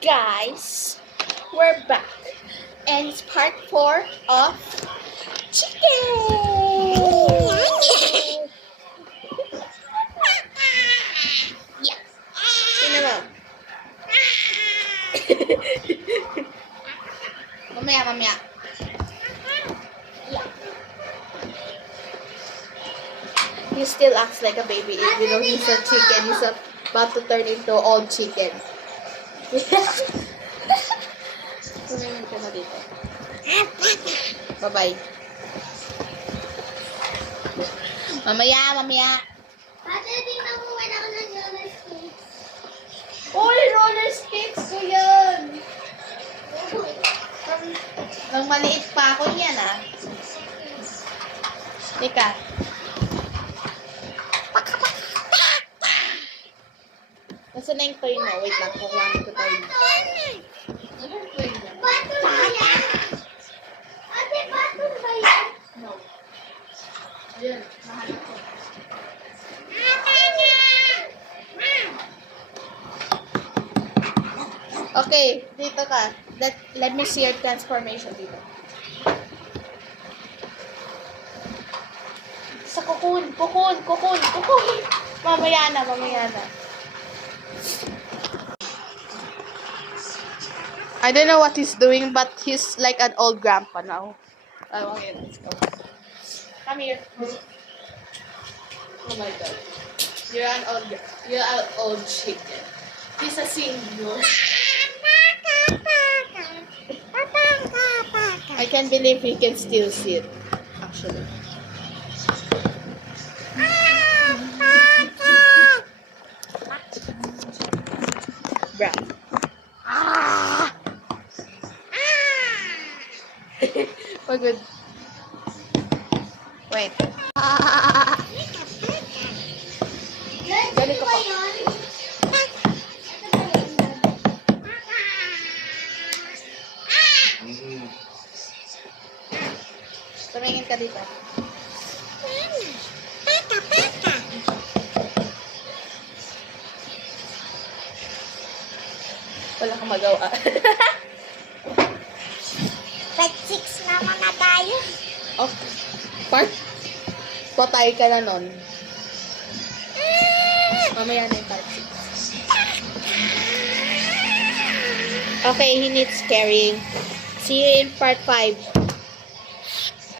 Guys, we're back, and it's part 4 of chicken. Yeah. Sino mo? Mamaya. Yeah. He still acts like a baby, even though he's a chicken. He's about to turn into old chicken. Tumingin ka na dito. Bye-bye. Mamaya. Ate, tingnan mo, wala ko ng roller skates. Uy, roller skates ko yan! Nang maliit pa ako yan, ah. Teka. Nasaan na yung toy mo? Wait lang, kukuhanin ko toy mo. Anong toy mo? Baton ba yan? Ate, baton ba yan? No. Ayun, nahanap ko. Okay, dito ka. Let me see your transformation dito. Sa kukun. Mamaya na. I don't know what he's doing, but he's like an old grandpa now. Okay, let's go. Come here. Oh my god. You're an old chicken. He's a senior. I can't believe he can still sit, actually. Bruh. Pagod. Wait. Ganito ba pa. yun? Tumingin ka dito. Wala kang magawa. Part 6 naman na tayo. Okay. Patay ka na nun. Mamaya na yung part 6. Okay, he needs carrying. See you in part 5.